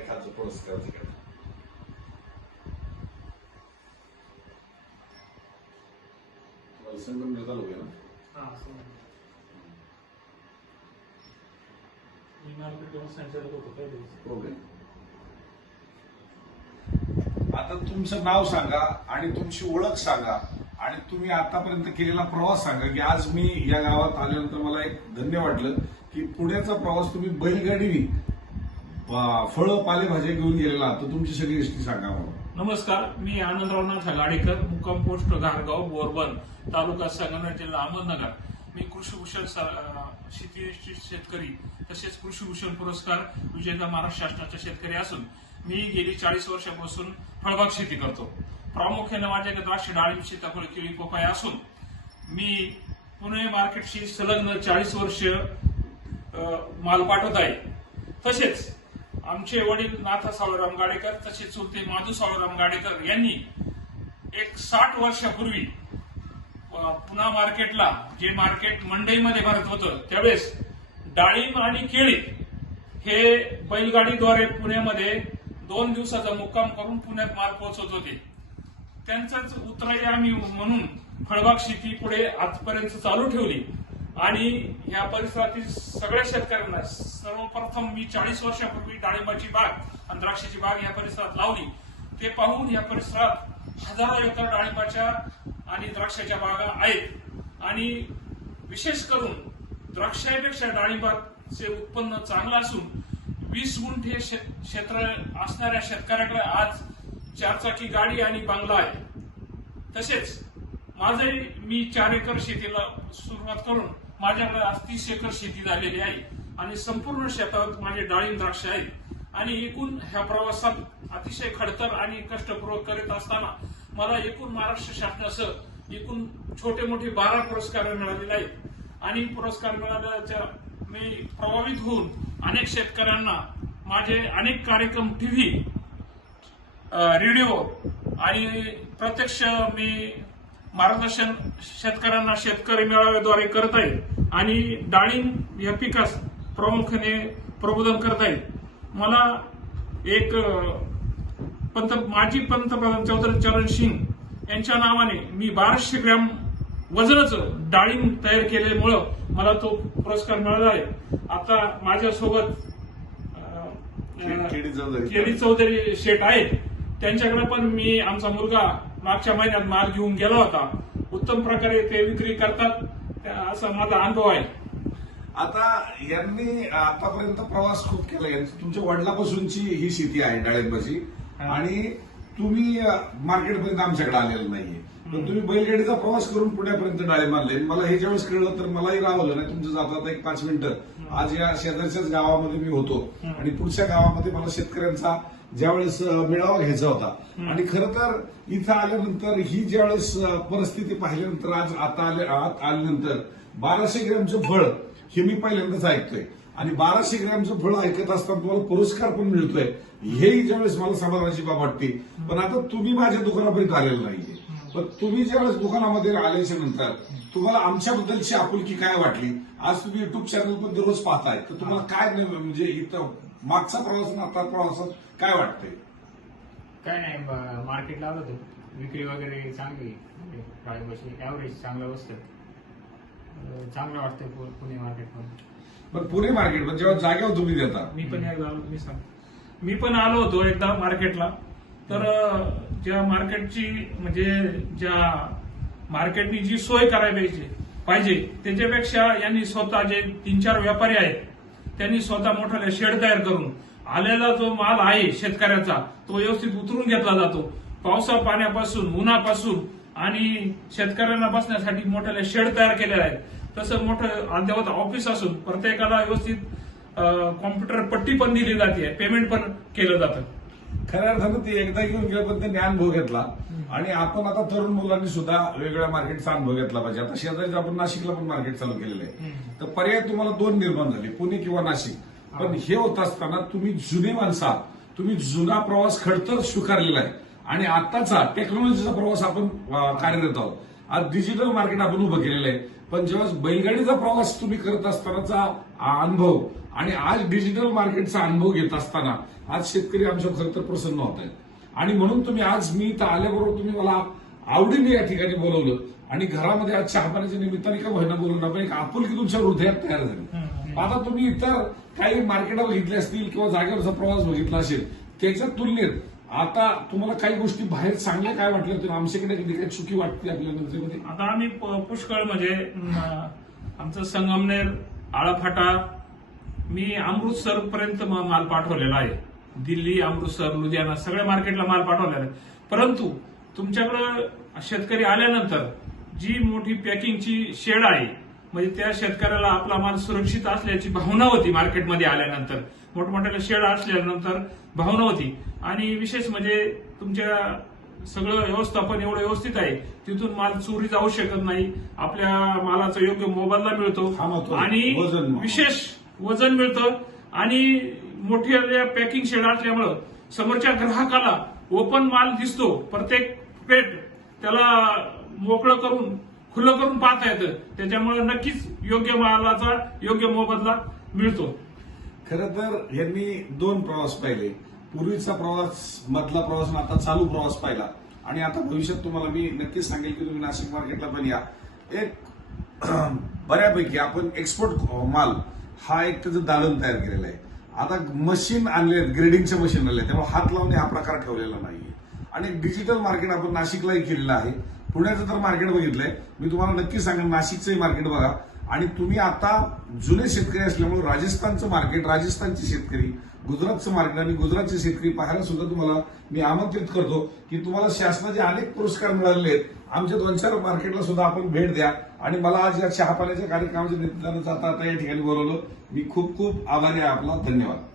खालचं पुरस्कार तिकडे संगमनेर तालुका मी आता तुमचं नाव सांगा आणि तुमची ओळख सांगा. आणि तुम्ही आतापर्यंत केलेला प्रवास सांगा की आज मी या गावात आल्यानंतर मला एक धन्य वाटलं की पुण्याचा प्रवास तुम्ही बैलगाडीने फळं पालेभाज्या घेऊन गेलेला तर तुमची सगळी हिस्ट्री सांगा मला. नमस्कार मी आनंदराव नाथा गाडेकर मुक्काम पोस्ट घारगाव बोरबन तालुका संगमनेर जिल्हा अहमदनगर. मी कृषीभूषण स- शेती शेतकरी तसेच कृषीभूषण पुरस्कार विजेता महाराष्ट्र शासनाचा शेतकरी असून मी गेली चाळीस वर्षापासून फळबाग शेती करतो. प्रामुख्याने माझ्याकडे द्राक्ष डाळिंब सीताफळ केळी पोपाय असून मी पुणे मार्केटशी संलग्न चाळीस वर्ष माल पाठवत आहे. तसेच आमचे वडील नाथा सावळराम गाडेकर तसेच चुलते माधू सावळराम गाडेकर यांनी एक साठ वर्षापूर्वी अ, पुणा मार्केटला जे मार्केट मंडईमध्ये भरत होतं त्यावेळेस डाळिंब आणि केळी हे बैलगाडीद्वारे पुण्यामध्ये दोन दिवसाचा मुक्काम करून पुण्यात माल पोहोचवत होते. त्यांचाच उतराई आम्ही म्हणून फळबाग शेती पुढे आजपर्यंत चालू ठेवली. आणि या परिसरातील सगळ्या शेतकऱ्यांना सर्वप्रथम मी चाळीस वर्षापूर्वी डाळिंबाची बाग आणि द्राक्षाची बाग या परिसरात लावली. ते पाहून या परिसरात हजारो एकर डाळिंबाच्या आणि द्राक्षाच्या बागा आहेत. आणि विशेष करून द्राक्षापेक्षा डाळिंबाचे उत्पन्न चांगलं असून वीस गुंठे शे- क्षेत्र असणाऱ्या शेतकऱ्याकडे आज चारचाकी गाडी आणि बंगला आहे. तसेच माझे मी चार एकर शेतीला सुरुवात करून माझ्याकडे आज तीस एकर शेती झालेली आहे आणि संपूर्ण शेतात माझे डाळिंब द्राक्ष आहेत. आणि एकूण ह्या प्रवासात अतिशय खडतर आणि कष्टपूर्वक करीत असताना मला एकूण महाराष्ट्र शासनासह एकूण छोटे मोठे बारा पुरस्कार मिळालेले आहेत. आणि पुरस्कार मिळाल्याच्या मी प्रभावित होऊन अनेक शेतकऱ्यांना माझे अनेक कार्यक्रम टीव्ही रेडिओ आणि प्रत्यक्ष मी मार्गदर्शन शेतकऱ्यांना शेतकरी मेळाव्याद्वारे करत आहे आणि डाळिंब या पिकास प्रामुख्याने प्रबोधन करत आहे. मला एक पंत माजी पंतप्रधान चौधरी चरण सिंग यांच्या नावाने मी बाराशे ग्रॅम वजनाचं डाळिंब तयार केल्यामुळं मला तो पुरस्कार मिळाला आहे. आता माझ्यासोबत. केडी चौधरी शेठ आहेत. त्यांच्याकडे पण मी आमचा मुलगा मागच्या महिन्यात माल घेऊन गेला होता. उत्तम प्रकारे ते विक्री करतात. असा माझा अनुभव आहे. आता यांनी आतापर्यंत प्रवास खूप केला. यांची तुमच्या वडिलापासूनची ही शेती आहे डाळिंबाची. आणि तुम्ही मार्केटपर्यंत आमच्याकडे आलेलं नाहीये. पण तुम्ही बैलगाडीचा प्रवास करून पुण्यापर्यंत डाळिंब आणले. मला हे ज्यावेळेस कळलं तर मलाही राहवलं नाही. तुमचं जाता एक पाच मिनिटं. आज या शेजारच्याच गावामध्ये मी होतो. आणि पुढच्या गावामध्ये मला शेतकऱ्यांचा ज्यावेळेस मेळावा घ्यायचा होता. आणि खरं तर इथं आल्यानंतर ही ज्यावेळेस परिस्थिती पाहिल्यानंतर आज आता आले आत आल्यानंतर बाराशे ग्रॅमचं फळ हे मी पहिल्यांदाच ऐकतोय. आणि बाराशे ग्रॅमचं फळ ऐकत असताना तुम्हाला पुरस्कार पण मिळतोय. हेही ज्यावेळेस मला समाधानाची बाब वाटते. पण आता तुम्ही माझ्या दुकानापर्यंत आलेलं नाहीये. पण तुम्ही ज्यावेळेस दुकानामध्ये आल्याच्यानंतर तुम्हाला आमच्याबद्दलची आपुलकी काय वाटली? आज तुम्ही युट्यूब चॅनल पण दररोज पाहताय. तर तुम्हाला काय म्हणजे इथं मागचा प्रवास आणि आता प्रवासात काय वाटतंय? काय नाही ब- मार्केटला आलो होतो. विक्री वगैरे चांगली. म्हणजे डाळिंबाची ॲव्हरेज चांगलं बसतं. अं, चांगलं वाटतं पु- पुणे मार्केटमध्ये पण पुणे मार्केट म्हणजे जेव्हा जागेवर तुम्ही देता. मी पण एकदा आलो मी सांग. मी पण आलो होतो एकदा मार्केटला तर अ, ज्या मार्केटची म्हणजे ज्या मार्केटनी जी सोय करायला पाहिजे पाहिजे त्याच्यापेक्षा यांनी स्वतः जे तीन चार व्यापारी आहेत त्यांनी स्वतः मोठाले शेड तयार करून आलेला जो माल आहे शेतकऱ्याचा तो व्यवस्थित उतरून घेतला जातो. पावसा पाण्यापासून उन्हापासून आणि शेतकऱ्यांना बसण्यासाठी मोठ्याले शेड तयार केलेले आहेत. तसं मोठं अद्यावत ऑफिस असून प्रत्येकाला व्यवस्थित कॉम्प्युटर पट्टी पण दिली जाते पेमेंट पण केलं जातं. खऱ्या अर्थानं ते एकदा घेऊन गेलं पण त्यांनी अनुभव घेतला आणि आपण आता तरुण मुलांनी सुद्धा वेगवेगळ्या मार्केटचा अनुभव घेतला पाहिजे. आता शेजारी आपण नाशिकला पण मार्केट चालू केलेलं आहे. तर पर्याय तुम्हाला दोन निर्माण झाले पुणे किंवा नाशिक. पण हे होत असताना तुम्ही जुने माणसं. तुम्ही जुना प्रवास खडतर स्वीकारलेला आहे. आणि आताचा टेक्नॉलॉजीचा प्रवास आपण कार्यरत आहोत. आज डिजिटल मार्केट आपण उभं केलेलं आहे. पण जेव्हा बैलगाडीचा प्रवास तुम्ही करत असतानाचा अनुभव. आणि आज डिजिटल मार्केटचा अनुभव घेत असताना आज शेतकरी आमच्या खरं तर प्रसन्न होत आहेत. आणि म्हणून तुम्ही आज मी इथं आल्याबरोबर तुम्ही मला आवडीने या ठिकाणी बोलवलं. आणि घरामध्ये आज चहापाण्याच्या निमित्ताने का व्हायना बोलवलं. पण एक आपुलकी तुमच्या हृदयात तयार झाली. आता तुम्ही इतर काही मार्केट बघितले असतील किंवा जागेवरचा प्रवास बघितला असेल त्याच्या तुलनेत आता तुम्हाला काही गोष्टी बाहेर चांगल्या काय वाटल्या? होत्या आमच्याकडे कधी काही चुकी वाटते आपल्या नजरेमध्ये आता आम्ही पुष्कळ म्हणजे आमचं संगमनेर आळाफाटा मी अमृतसर पर्यंत माल पाठवलेला आहे. दिल्ली अमृतसर लुधियाना सगळ्या मार्केटला माल पाठवलेला आहे. परंतु तुमच्याकडं शेतकरी आल्यानंतर जी मोठी पॅकिंगची शेड आहे म्हणजे त्या शेतकऱ्याला आपला माल सुरक्षित असल्याची भावना होती मार्केटमध्ये आल्यानंतर. मोठमोठ्या शेड असल्यानंतर भावना होती. आणि विशेष म्हणजे तुमच्या सगळं व्यवस्थापन एवढं व्यवस्थित आहे. तिथून माल चोरी जाऊ शकत नाही. आपल्या मालाचा योग्य मोबदला मिळतो. आणि. विशेष वजन मिळतं. आणि मोठ्या पॅकिंग शेड असल्यामुळं समोरच्या ग्राहकाला ओपन माल दिसतो. प्रत्येक पेट त्याला मोकळं करून खुलं करून पाहता येतं. त्याच्यामुळे नक्कीच योग्य मालाचा योग्य मोबदला मिळतो. खरं तर यांनी दोन प्रवास पाहिले. पूर्वीचा प्रवास मधला प्रवास आणि आता चालू प्रवास पाहिला. आणि आता भविष्यात तुम्हाला मी नक्कीच सांगेल की तुम्ही नाशिक मार्केटला पण या. एक बऱ्यापैकी आपण एक्सपोर्ट माल हा एक त्याचं दालन तयार केलेलं आहे. आता मशीन आणले ग्रेडिंगचे मशीन आणले त्यामुळे हात लावणे हा प्रकार ठेवलेला नाहीये. आणि डिजिटल मार्केट आपण नाशिकलाही केलेलं आहे. पुण्याचं तर मार्केट बघितलंय. मी तुम्हाला नक्की सांगेन नाशिकचंही मार्केट बघा. आणि तुम्ही आता जुने शेतकरी असल्यामुळे राजस्थानचं मार्केट राजस्थानचे शेतकरी गुजरातचं मार्केट आणि गुजरातचे शेतकरी पाहायला सुद्धा तुम्हाला मी आमंत्रित करतो की तुम्हाला शासनाचे अनेक पुरस्कार मिळालेले आहेत. आमच्या दोन चार मार्केटला सुद्धा आपण भेट द्या. आणि मला आज या चहापाण्याच्या कार्यक्रमाच्या नेतृत्वानं जाता आता या ठिकाणी बोलवलं. मी खूप खूप आभारी आहे. आपला धन्यवाद.